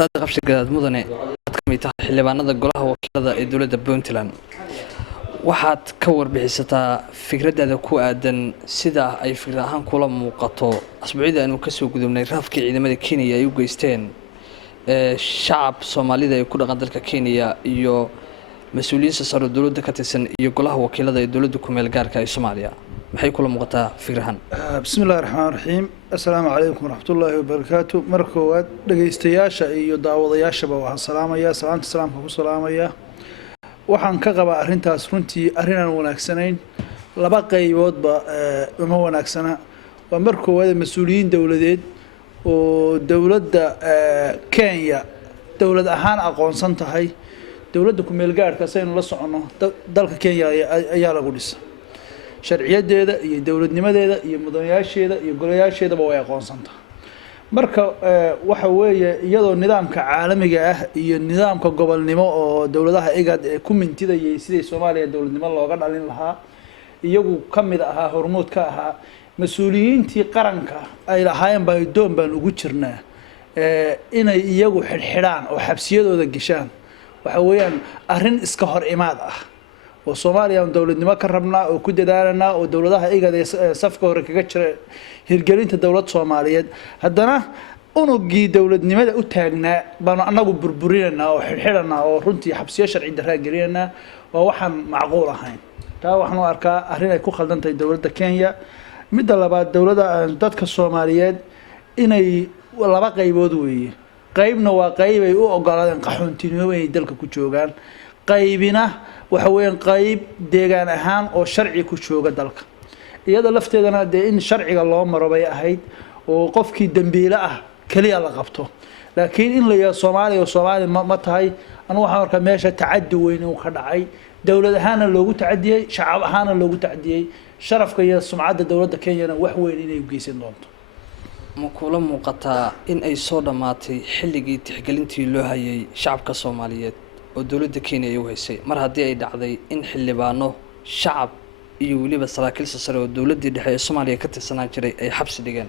صادق بشكل مدني كمية xildhibaanada golaha wakiilada ee dawladda Puntland waxaad ka warbixisata fikradaada ku aadan sida ay fikrad ahaan kula muuqato asbuucida aanu ka soo gudubnay raafkii ciidamada Kenya ay u geysteen shacab Soomaalida ee ku dhaqan dalka Kenya iyo mas'uuliyiinta sare dawladda ka tirsan iyo golaha wakiilada ee dawladda ku meel gaarka ah ee Soomaaliya maxay kula muuqataa fikrahan bismillaahir rahmaanir rahiim assalaamu alaykum warahmatullaahi wabarakaatuh markoowaad dhageystayaasha iyo daawadayaashaba waxaan salaamayaa salaamka ku salaamayaa waxaan ka qabaa arintaas runtii arin aan wanaagsanayn laba qayboodba uma wanaagsana waa markoowaad mas'uuliyiin dawladeed oo dawladda Kenya dawlad ahaan aqoonsan tahay dawladda ku meel gaarka saynu la socono dalka Kenya ayaa lagu dhisay sharciyadeeda iyo dawladnimadeeda iyo mudanayaasheeda iyo golayaasheedaba way aqoonsantaa marka waxa weeye iyadoo nidaamka caalamiga ah iyo nidaamka gobolnimo oo dawladaha IGAD ee ku mintidayay sidii Soomaaliya dawladnimo looga dhalin lahaa iyagu kamid ahaa hormuud ka ahaa mas'uuliyiintii qaranka ay lahaayeen doon baan ugu jirnaa inay iyagu xirxiraan oo xabsiyadooda gashaan waxa weeyaan arrin iska hor imaad ah oo Soomaaliya dawladnimo ka rabnaa oo ku dadaalana oo dawladaha IGAD ee safka hore kaga jira hirgelinta dawlad Soomaaliyeed haddana unugii dawladnimada u taagnaa baan anagu burburinayna oo xirxirana oo runtii xabsiyo sharci darro gelinayna waa waxaan macquul ahayn taa waxaan u arkaa arrin ay ku khaldantahay dawladda Kenya midda labaad dawladda dadka Soomaaliyeed inay laba qaybood weeye qaybna waa qayb ay u ogolaadeen qaxoontinimo ay dalka ku joogaan qaybina waxa weeyaan qayb deegaan ahaan oo sharci ku jooga dalka iyada lafteedana in sharciga loo maro bay ahayd oo qofkii dambiile ah kaliya la qabto laakiin in la yahay Soomaali ma tahay anu waxaan arkaa meesha tacaddi weyn oo ka dhacay dawlad ahaan loogu tacadiyay shacab ahaan loogu tacadiyay sharafka iyo sumcadda dawladda Kenya wax weyn inay u geysan doonto ma kula muuqataa in ay soo dhamaatay xilligii tixgelintii loo hayay shacabka Soomaaliyeed oo dawladda Kenya ay u haysay mar haddii ay dhacday in xildhibaano shacab iyo waliba saraakiil sare oo dawladda dhexe ee Soomaaliya ka tirsanaa jiray ay xabsi dhigeen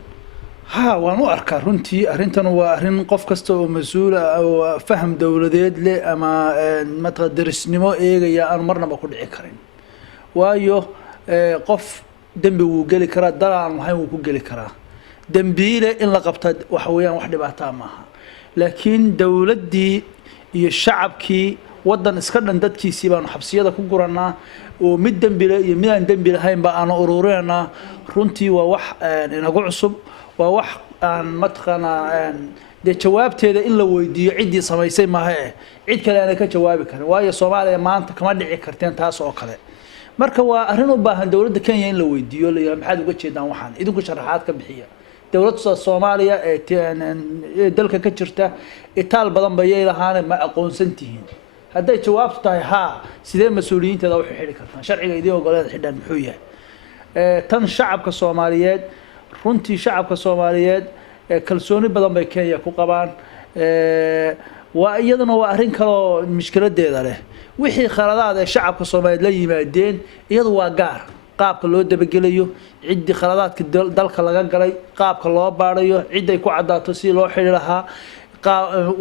waan u arkaa runtii arrintan waa arrin qof kasta oo mas'uul ah oo faham dawladeed leh ama mataqaddarisnimo eegaya aan marnaba ku dhici karin waayo qof dambi uu gali karaa dalaan waxay uu ku gali karaa dambiile in la qabta waxa weeyaan wax dhibaato ma aha laakiin dawladdii iyo shacabkii wadan iska dhan dadkiisii baan xabsiyada ku guranaa oo mid dambiile iyo mid aan dambi lahayn baa aan ururinaa runtii waa wax inagu cusub waa wax aan matqana jawaabteeda in la weydiiyo cidii samaysay maaha cid kale aan ka jawaabi karin waayo Soomaaliya maanta kama dhici karteen taas oo kale marka waa arrin u baahan dawladda Kenya in la weydiiyo leeyahay maxaad uga jeedaan waxaan idinku sharaxaad ka bixiya dawladda Soomaaliya ee dalka ka jirta itaal badan bay lahaana ma aqoonsantihiin hadday jawaabtu tahay ha sidee mas'uuliyiinteeda wax xiri kartaan sharciga idin ogolaad xidhan muxuu yahay tan shacabka Soomaaliyeed runtii shacabka Soomaaliyeed kalsooni badan bay Kenya ku qabaan waa iyaduna waa arrin kale oo mushkiladeeda leh wixii khaladaad ee shacabka Soomaaliyeed la yimaadeen iyadu waa gaar qaabka loo dabagelayo cidii khaladaadka dalka laga galay qaabka loo baarayo ciday ku cadaato si loo xiri lahaa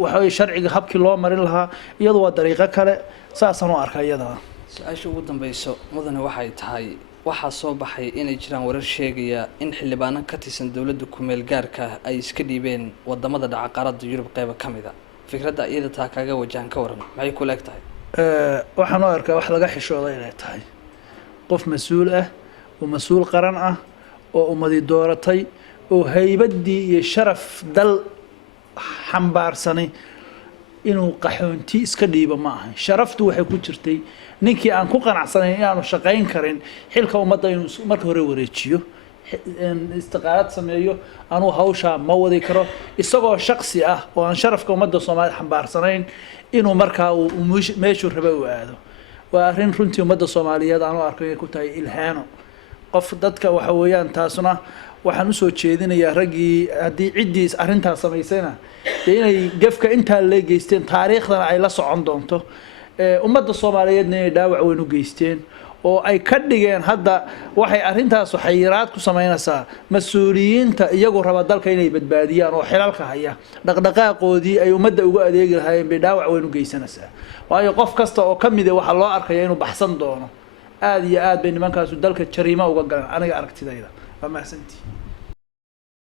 waxa sharciga habkii loo marin lahaa iyadu waa dariiqo kale saasan u arkaa iyada su'aasha ugu dambayso mudane waxay tahay waxa soo baxay inay jiraan warar sheegaya in xildhibaanan ka tirsan dawladda ku meel gaarka ay iska dhiibeen wadamada dhaca qaaradda Yurub qayb kamida fikradda iyada taa kaga wajahan ka waran maxay ku leegtahay waxaan u arkaa wax laga xishooday inay tahay qof mas'uul ah oo mas'uul qaran ah oo umadi dooratay oo haybadii iyo sharaf dal xambaarsanay inuu qaxoonti iska dhiibo ma aha sharaftu waxay ku jirtay ninkii aan ku qanacsanayn inaanu shaqayn karin xilka ummadda inuu marka hore wareejiyo istiqaalad sameeyo anuu hawsha ma wadi karo isagoo shakhsi ah oo aan sharafka ummadda Soomaaliyeed xambaarsanayn inuu markaa uu meeshu raba u aado waa arrin runtii ummadda Soomaaliyeed aanu arkay ku tahay ilhaano qof dadka waxa weeyaan taasuna waxaan u soo jeedinayaa ragii hadii cidii arrintaas samaysayna inay gafka inta la geysteen taariikhdana ay la socon doonto ummadda Soomaaliyeedna ay dhaawac weyn u geysteen oo ay ka dhigeen hadda waxay arrintaas xayiraad ku sameynaysaa mas'uuliyiinta iyagu raba dalka inay badbaadiyaan oo xilalka haya dhaqdhaqaaqoodii ay ummadda uga adeegi lahaayeen bay dhaawac weyn u geysanaysaa waayo qof kasta oo ka mid ah waxa loo arkaya inuu baxsan doono aad iyo aad bay nimankaasu dalka jariimo uga galaan aniga aragtidayda waa mahadsantii